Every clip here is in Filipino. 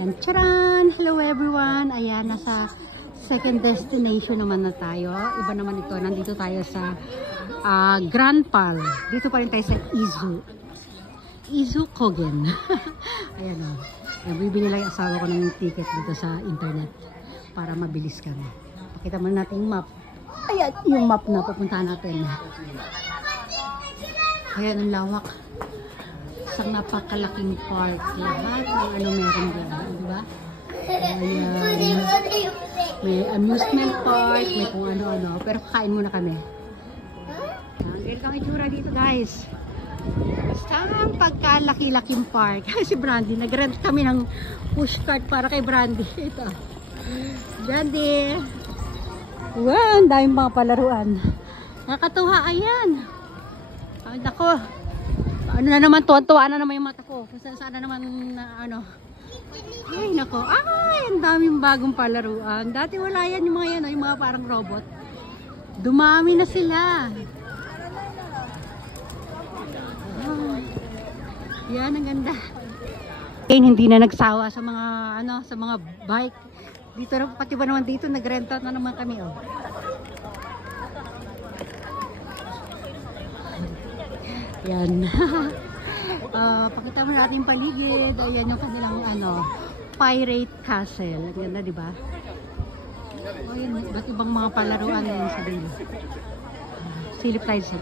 And charan! Hello everyone! Ayan, nasa second destination naman na tayo. Iba naman ito. Nandito tayo sa Grand Pal. Dito pa rin tayo sa Izu Kogen. Ayan o. Bibili lang yung asawa ko ng ticket dito sa internet para mabilis kami. Pakita mo natin yung map. Ayan, yung map na pupunta natin. Ayan, ang lawak. Isang napakalaking park. Lahat ng ano meron dyan. Diba? Ayan. May amusement park, may kung ano-ano. Pero kakain muna kami. Ang ganito ang itsura dito, guys. Isang pagkalaki-laking park. Si Brandy, nag-rent kami ng pushcart para kay Brandy. Ito. Brandy. Wow, ang daming mga palaruan. Nakakatuwa, ayan. Ay, nako. Ano na naman, tuwan-tuwa na naman yung mata ko. Kung saan na naman na ano. Ay, nako. Ay, ang daming bagong palaruan. Dati wala yan yung mga yan, yung mga parang robot. Dumami na sila. Oh, yan, ang ganda. Hindi na nagsawa sa mga ano, sa mga bike. Dito pati ba naman dito nagrenta na naman kami, oh. Yan. Pakita mo natin yung paligid. Ayan yung kanilang ano, Pirate Castle. Ganda, di ba? Oh, yun, iba't ibang mga palaruan na yun sa dulo. Silip tayo sa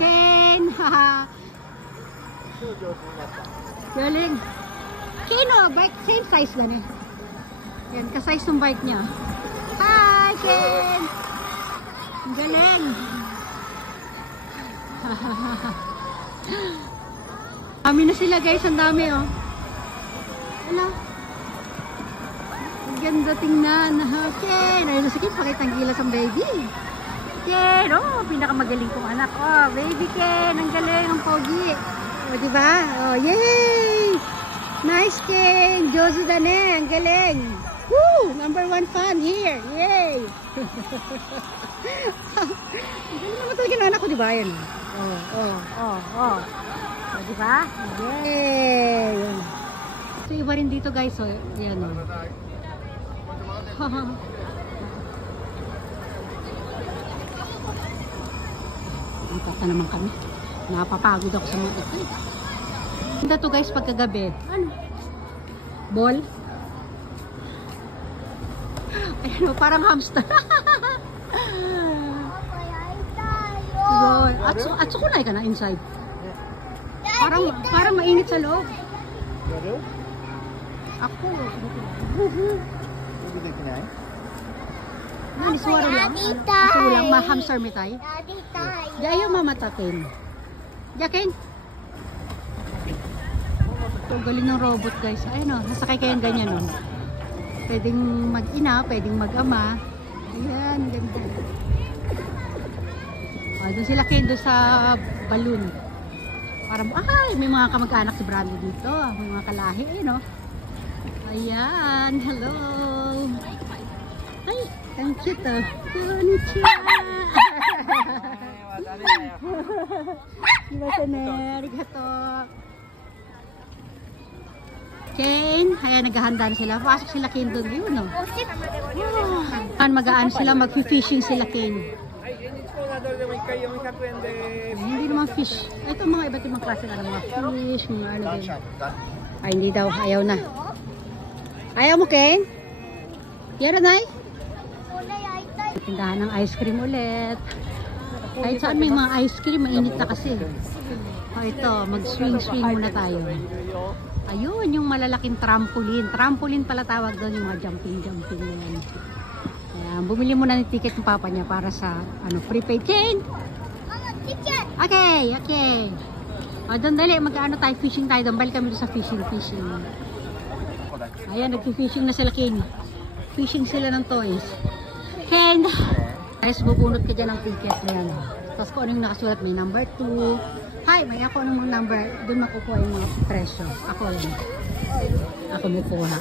Ken! Galing! Ken, oh, bike, same size lang eh. Yan, ka-size ng bike niya. Hi, Ken! Ang galing! Dami na sila, guys, ang dami, oh. Wala. Ang ganda tingnan. Ken! Ayun na sige, pakita ang gilas ang baby. Ken! Oh, pinakamagaling kong anak. Oh, baby Ken! Ang galing, ang pogi. O, oh, diba? Oh, yay! Nice, Ken! Josie Dane, ang galing! Woo! Number 1 fan here! Yay! Ang galing naman talaga ng anak ko, diba? Yan. Oh. Diba? Yay! So, iba rin dito, guys. So, yan, oh. Napata naman kami. Napapagod ako sa mga ito. Ganda to, guys, pagkagabi. Ano? Ball? Ayun, parang hamster. Atsukunay ka na inside. Parang mainit sa loob. Ako. Nani, suwara lang. Suwara lang, ma-hamster mitay. Di ayaw mamatakin. Jakin? Ito, galing ng robot, guys. Ayun o, nasakay kayong ganyan o. Pwedeng mag-ina, pwedeng mag-ama. Ayan, ganda. Doon sila kendo sa balloon. Parang, ay, may mga kamag-anak si Brandy dito. May mga kalahi, no? Ayan, hello. Ay, ang cute, oh. Konnichiwa. Diba sa arigato. Ken, ayan, naghahanda na sila. Pasok sila Ken doon, yun, no? Mag-aan sila, mag-fishing sila Ken. Hindi naman fish. Ito mga iba't ibang klase na mga fish, mga ano din. Ay, hindi daw. Ayaw na. Ayaw mo, Ken? Yan na, Nay? Tindahan ng ice cream ulit. Kahit saan may mga ice cream, mainit na kasi. O ito, mag-swing-swing muna tayo. Ayun, yung malalaking trampoline. Trampoline pala tawag doon, yung mga jumping-jumping na yan. Ayan, bumili muna ng ticket ng papa niya para sa ano, prepaid chain. Okay. O, doon dali, mag-ano tayo, fishing tayo doon. Balik kami doon sa fishing. Ayan, nag-fishing na sila, Ken. Fishing sila ng toys. Ken! Guys, bubunot ka dyan ng ticket. Ayan. Tapos kung ano yung nakasulat, may number 2. Hi, may ako ng number. Doon makukuha yung mga presyo. Ako lang. Ako makukuha.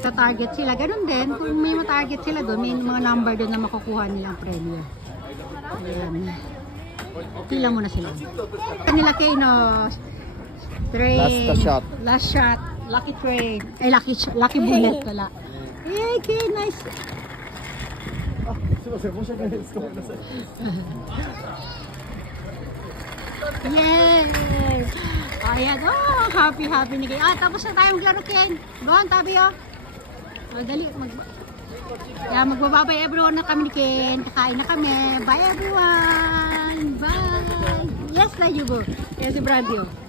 Sa target sila. Ganun din. Kung may ma-target sila doon, may mga number doon na makukuha nilang premyo. Ayan. Pila muna sila. Kanila kayo, no? Train. Last shot. Lucky train. Ay, lucky bullet pala. Hey, okay, nice. すいません、申し訳ないです。ごめんなさい。 Yay! Ayan, oh, happy ni Ken. Tapos na tayo maglaro, Ken. Doon, tabi, oh. Dali, magbababay everyone na kami ni Ken. Kakain na kami. Bye, everyone! Bye! Yes, na, Yugo. Yes, si Brandy, oh.